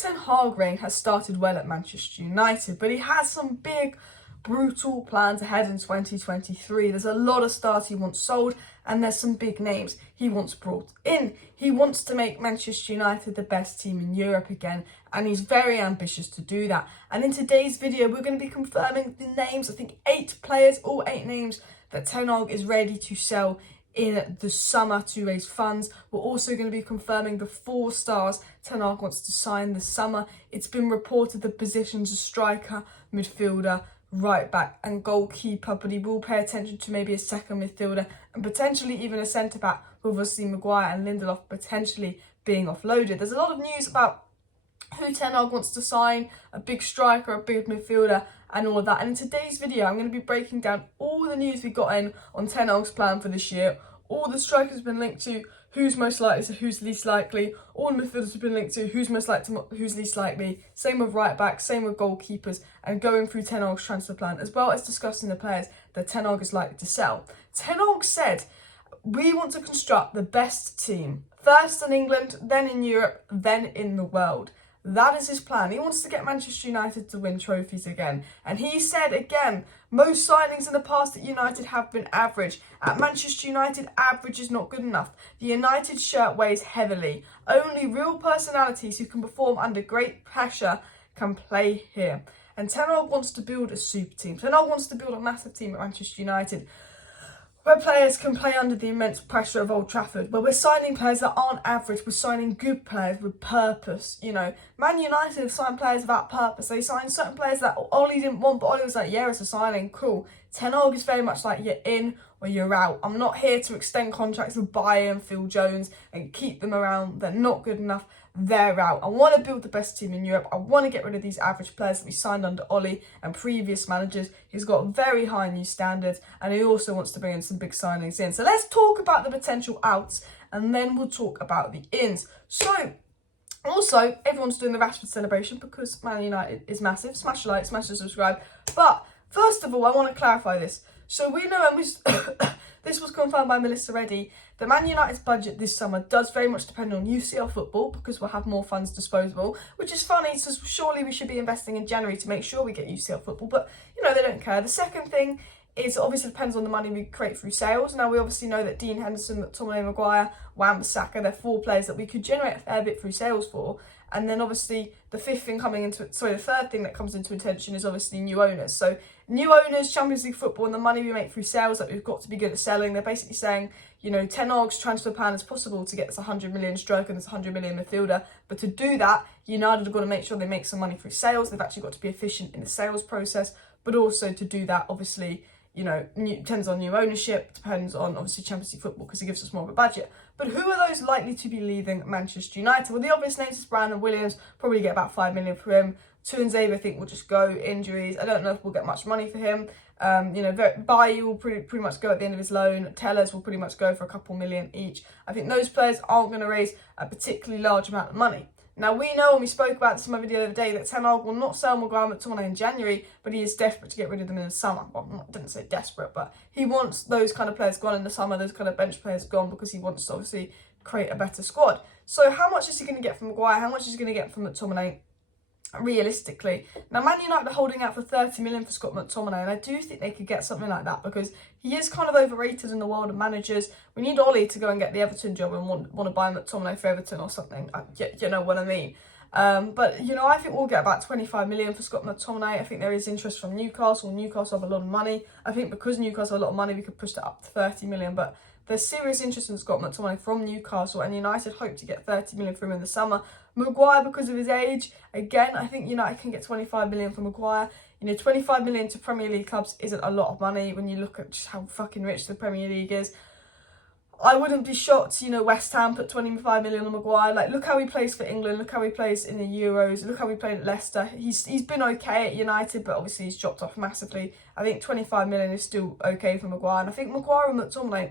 Ten Hag reign has started well at Manchester United, but he has some big, brutal plans ahead in 2023. There's a lot of stars he wants sold, and there's some big names he wants brought in. He wants to make Manchester United the best team in Europe again, and he's very ambitious to do that. And in today's video, we're going to be confirming the names, I think 8 players, all 8 names that Ten Hag is ready to sell in the summer to raise funds. We're also going to be confirming the 4 stars Ten Hag wants to sign this summer. It's been reported the positions are striker, midfielder, right back and goalkeeper, but he will pay attention to maybe a second midfielder and potentially even a centre back, with obviously Maguire and Lindelof potentially being offloaded. There's a lot of news about who Ten Hag wants to sign, a big striker, a big midfielder, and all of that. And in today's video, I'm going to be breaking down all the news we got in on Ten Hag's plan for this year, all the strikers have been linked to, who's most likely to who's least likely, all the midfielders have been linked to, who's most likely to who's least likely, same with right backs, same with goalkeepers, and going through Ten Hag's transfer plan, as well as discussing the players that Ten Hag is likely to sell. Ten Hag said, we want to construct the best team, first in England, then in Europe, then in the world. That is his plan. He wants to get Manchester United to win trophies again. And he said again, most signings in the past at United have been average. At Manchester United, average is not good enough. The United shirt weighs heavily. Only real personalities who can perform under great pressure can play here. And Ten Hag wants to build a super team. Ten Hag wants to build a massive team at Manchester United, where players can play under the immense pressure of Old Trafford, where we're signing players that aren't average, we're signing good players with purpose. You know, Man United have signed players without purpose. They signed certain players that Ollie didn't want, but Ollie was like, yeah, it's a signing, cool. Ten Hag is very much like, you're in or you're out. I'm not here to extend contracts with Bayern, Phil Jones, and keep them around. They're not good enough. They're out. I want to build the best team in Europe. I want to get rid of these average players that we signed under Ollie and previous managers. He's got very high new standards, and he also wants to bring in some big signings in. So let's talk about the potential outs, and then we'll talk about the ins. So also, everyone's doing the Rashford celebration because Man United is massive. Smash a like, smash the subscribe. But first of all, I want to clarify this. So we know, and this was confirmed by Melissa Reddy, that Man United's budget this summer does very much depend on UCL football, because we'll have more funds disposable, which is funny, so surely we should be investing in January to make sure we get UCL football, but, you know, they don't care. The second thing is, obviously depends on the money we create through sales. Now, we obviously know that Dean Henderson, McTominay, Maguire, Wan-Bissaka, they're 4 players that we could generate a fair bit through sales for. And then obviously the third thing that comes into attention is obviously new owners. So new owners, Champions League football, and the money we make through sales that we've got to be good at selling. They're basically saying, you know, Ten Hag's transfer plan is possible to get this 100 million striker and this 100 million midfielder. But to do that, United have got to make sure they make some money through sales. They've actually got to be efficient in the sales process. But also to do that, obviously, you know, depends on new ownership, depends on obviously Champions League football because it gives us more of a budget. But who are those likely to be leaving Manchester United? Well, the obvious names is Brandon Williams, probably get about 5 million for him. Tuanzebe, I think, will just go, injuries. I don't know if we'll get much money for him. You know, Bailly will pretty much go at the end of his loan. Tellers will pretty much go for a couple million each. I think those players aren't going to raise a particularly large amount of money. Now, we know, and we spoke about this in my video the other day, that Ten Hag will not sell Maguire and McTominay in January, but he is desperate to get rid of them in the summer. Well, I didn't say desperate, but he wants those kind of players gone in the summer, those kind of bench players gone, because he wants to obviously create a better squad. So how much is he going to get from Maguire? How much is he going to get from McTominay? Realistically, now Man United are holding out for 30 million for Scott McTominay, and I do think they could get something like that because he is kind of overrated in the world of managers. We need Ollie to go and get the Everton job and want to buy McTominay for Everton or something. You know what I mean? But you know, I think we'll get about 25 million for Scott McTominay. I think there is interest from Newcastle. Newcastle have a lot of money. I think because Newcastle have a lot of money, we could push that up to 30 million. But there's serious interest in Scott McTominay from Newcastle, and United hope to get 30 million from him in the summer. Maguire, because of his age, again, I think United can get 25 million from Maguire. You know, 25 million to Premier League clubs isn't a lot of money when you look at just how fucking rich the Premier League is. I wouldn't be shocked, you know, West Ham put 25 million on Maguire. Like, look how he plays for England. Look how he plays in the Euros. Look how he played at Leicester. He's been okay at United, but obviously he's dropped off massively. I think 25 million is still okay for Maguire. And I think Maguire and McTominay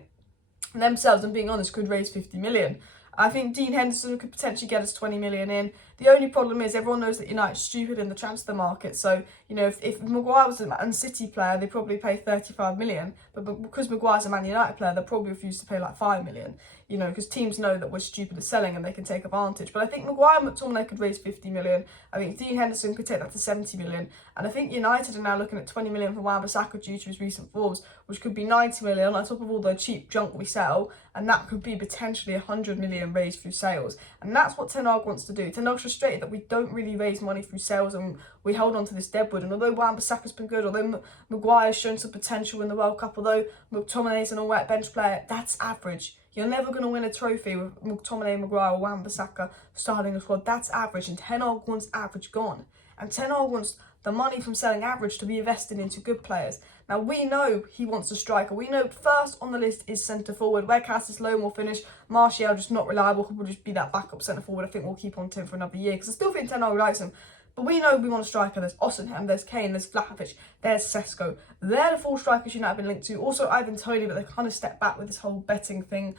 themselves, and being honest, could raise 50 million. I think Dean Henderson could potentially get us 20 million in. The only problem is everyone knows that United's stupid in the transfer market. So, you know, if Maguire was a Man City player, they'd probably pay 35 million. But because Maguire's a Man United player, they'll probably refuse to pay like 5 million. You know, because teams know that we're stupid at selling and they can take advantage. But I think Maguire and McTominay could raise 50 million. I think Dean Henderson could take that to 70 million. And I think United are now looking at 20 million for Wan-Bissaka due to his recent forms, which could be 90 million on top of all the cheap junk we sell. And that could be potentially 100 million raised through sales. And that's what Ten Hag wants to do. Ten Hag's frustrated that we don't really raise money through sales and we hold on to this deadwood. And although Wan-Bissaka's been good, although Maguire's shown some potential in the World Cup, although McTominay's an all-right bench player, that's average. You're never going to win a trophy with McTominay, Maguire or Wan-Bissaka starting a squad. That's average, and Ten Hag wants average gone. And Ten Hag wants the money from selling average to be invested into good players. Now, we know he wants a striker. We know first on the list is centre-forward, where Cassius Loan will finish. Martial just not reliable. He'll just be that backup centre-forward. I think we'll keep on to him for another year, because I still think Ten Hag likes him. But we know we want a striker. There's Osimhen, there's Kane, there's Vlahovic, there's Sesko. They're the 4 strikers United have been linked to. Also, Ivan Toney, but they kind of stepped back with this whole betting thing.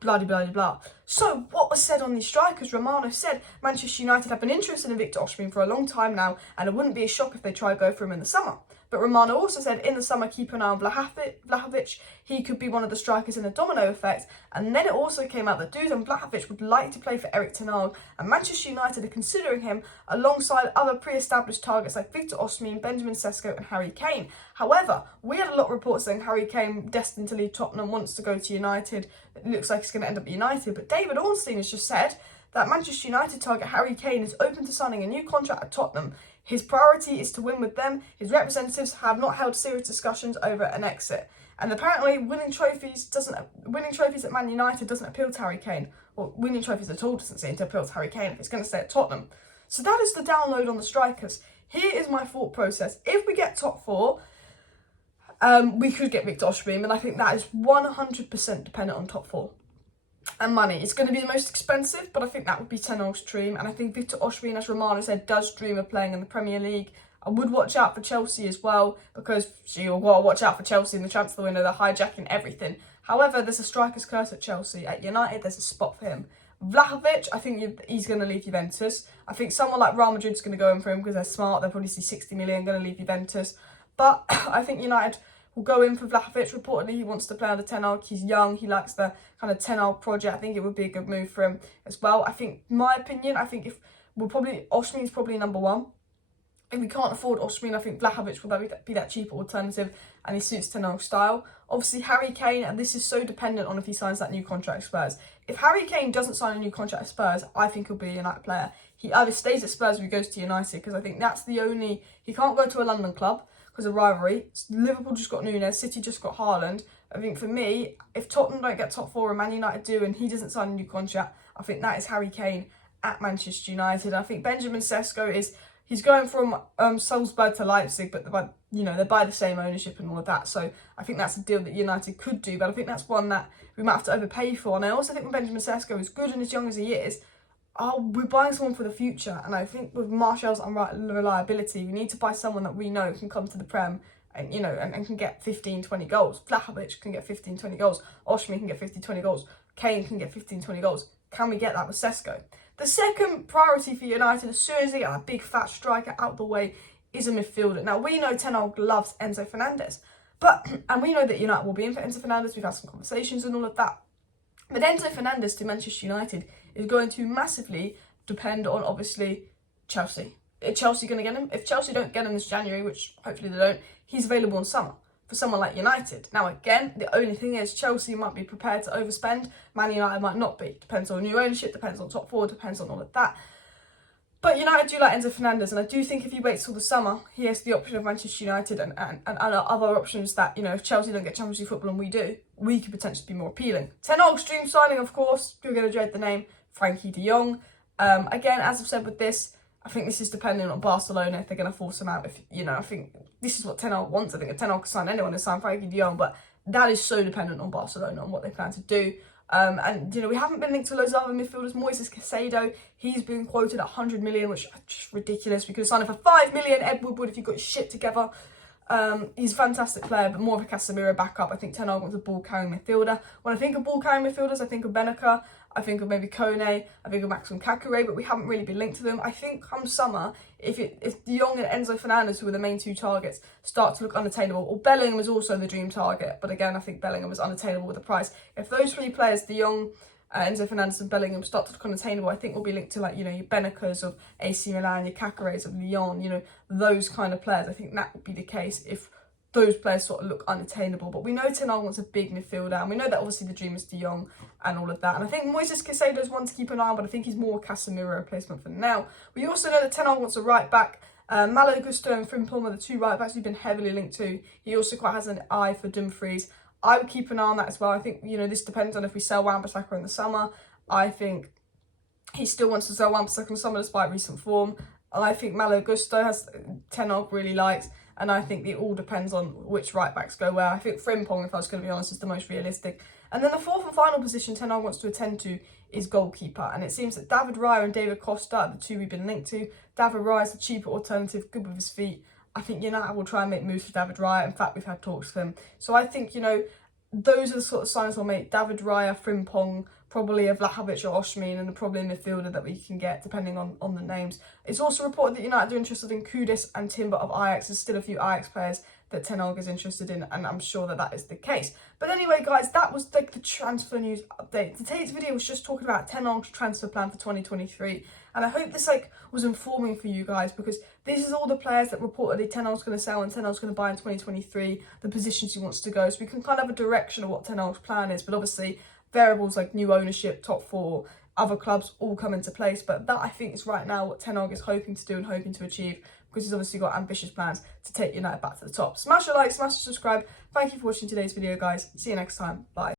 Blah, blah, blah. So, what was said on these strikers? Romano said Manchester United have been interested in Victor Osimhen for a long time now, and it wouldn't be a shock if they try to go for him in the summer. But Romano also said in the summer, keep an eye on Vlahovic. He could be one of the strikers in a domino effect. And then it also came out that Dusan Vlahovic would like to play for Erik Ten Hag, and Manchester United are considering him alongside other pre-established targets like Victor Osimhen, Benjamin Sesko and Harry Kane. However, we had a lot of reports saying Harry Kane, destined to leave Tottenham, wants to go to United. It looks like he's going to end up at United. But David Ornstein has just said that Manchester United target Harry Kane is open to signing a new contract at Tottenham. His priority is to win with them. His representatives have not held serious discussions over an exit. And apparently winning trophies at Man United doesn't appeal to Harry Kane. Well, winning trophies at all doesn't seem to appeal to Harry Kane if he's going to stay at Tottenham. So that is the download on the strikers. Here is my thought process. If we get top 4, we could get Victor Osimhen, and I think that is 100% dependent on top 4. And money. It's going to be the most expensive, but I think that would be Ten Hag's dream. And I think Victor Osimhen, as Romano said, does dream of playing in the Premier League. I would watch out for Chelsea as well, because you'll watch out for Chelsea in the transfer window. They're hijacking everything. However, there's a striker's curse at Chelsea. At United, there's a spot for him. Vlahovic, I think he's going to leave Juventus. I think someone like Real Madrid's going to go in for him because they're smart. They'll probably see 60 million, going to leave Juventus. But I think United will go in for Vlahovic. Reportedly, he wants to play under Ten Hag. He's young. He likes the kind of Ten Hag project. I think it would be a good move for him as well. I think, my opinion, I think Osimhen's probably number 1. If we can't afford Osimhen, I think Vlahovic will be that cheaper alternative, and he suits Ten Hag's style. Obviously, Harry Kane, and this is so dependent on if he signs that new contract at Spurs. If Harry Kane doesn't sign a new contract at Spurs, I think he'll be a United player. He either stays at Spurs or he goes to United, because I think that's the only... He can't go to a London club because of rivalry. Liverpool just got Nunes, City just got Haaland. I think for me, if Tottenham don't get top 4 and Man United do, and he doesn't sign a new contract, I think that is Harry Kane at Manchester United. I think Benjamin Sesko is... He's going from Salzburg to Leipzig, but they're by the same ownership and all of that. So I think that's a deal that United could do, but I think that's one that we might have to overpay for. And I also think when Benjamin Sesko is good and as young as he is, we're buying someone for the future. And I think with Martial's unreliability, we need to buy someone that we know can come to the Prem and, and can get 15, 20 goals. Vlahovic can get 15, 20 goals. Osimhen can get 15, 20 goals. Kane can get 15, 20 goals. Can we get that with Sesko? The second priority for United, as soon as they get that big fat striker out the way, is a midfielder. Now, we know Ten Hag loves Enzo Fernandez, and we know that United will be in for Enzo Fernandez. We've had some conversations and all of that. But Enzo Fernandez to Manchester United is going to massively depend on, obviously, Chelsea. Is Chelsea going to get him? If Chelsea don't get him this January, which hopefully they don't, he's available in summer for someone like United. Now, again, the only thing is Chelsea might be prepared to overspend. Man United might not be. Depends on new ownership, depends on top 4, depends on all of that. But United do like Enzo Fernandez, and I do think if he waits till the summer, he has the option of Manchester United and other options that, if Chelsea don't get Champions League football and we do, we could potentially be more appealing. Ten Hag's dream signing, of course, you're going to dread the name, Frankie de Jong. Again, as I've said with this, I think this is dependent on Barcelona if they're going to force him out. I think this is what Ten Hag wants. I think if Ten Hag can sign anyone, to sign Frankie de Jong, but that is so dependent on Barcelona and what they plan to do. We haven't been linked to loads of other midfielders. Moises Caicedo, he's been quoted at 100 million, which is just ridiculous. We could have signed him for 5 million. Ed Woodward, if you got your shit together. He's a fantastic player, but more of a Casemiro backup. I think Ten Hag wants a ball-carrying midfielder. When I think of ball-carrying midfielders, I think of Benacer. I think of maybe Kone, I think of Maxim Kakure, but we haven't really been linked to them. I think come summer, if Jong and Enzo Fernandez, who are the main two targets, start to look unattainable, or Bellingham was also the dream target, but again, I think Bellingham was unattainable with the price. If those three players, De Jong, Enzo Fernandez and Bellingham, start to look unattainable, I think we'll be linked to, like, you know, your Benakas of AC Milan, your Kakures of Lyon, you know, those kind of players. I think that would be the case if those players sort of look unattainable. But we know Ten Hag wants a big midfielder, and we know that obviously the dream is De Jong and all of that. And I think Moises Caicedo's one to keep an eye on, but I think he's more a Casemiro replacement for now. We also know that Ten Hag wants a right back. Malo Gusto and Frimpong are the two right backs we've been heavily linked to. He also quite has an eye for Dumfries. I would keep an eye on that as well. I think, you know, this depends on if we sell Wan-Bissaka in the summer. I think he still wants to sell Wan-Bissaka in the summer despite recent form. I think Malo Gusto has Ten Hag really likes. And I think it all depends on which right backs go where. I think Frimpong, if I was going to be honest, is the most realistic. And then the fourth and final position Ten Hag wants to attend to is goalkeeper. And it seems that David Raya and David Costa are the two we've been linked to. David Raya is the cheaper alternative, good with his feet. I think United will try and make moves for David Raya. In fact, we've had talks with him. So I think, you know, those are the sort of signs we'll make. David Raya, Frimpong, probably a Vlahovic or Osimhen, and probably a midfielder that we can get, depending on the names. It's also reported that United are interested in Kudus and Timber of Ajax. There's still a few Ajax players that Ten Hag is interested in, and I'm sure that that is the case. But anyway, guys, that was like the transfer news update. Today's video was just talking about Ten Hag's transfer plan for 2023, and I hope this was informing for you guys, because this is all the players that reportedly Ten Hag's going to sell and Ten Hag's going to buy in 2023, the positions he wants to go, so we can kind of have a direction of what Ten Hag's plan is. But obviously, variables like new ownership, top four, other clubs all come into place. But that, I think, is right now what Ten Hag is hoping to do and hoping to achieve, because he's obviously got ambitious plans to take United back to the top. Smash a like, smash a subscribe. Thank you for watching today's video, guys. See you next time. Bye.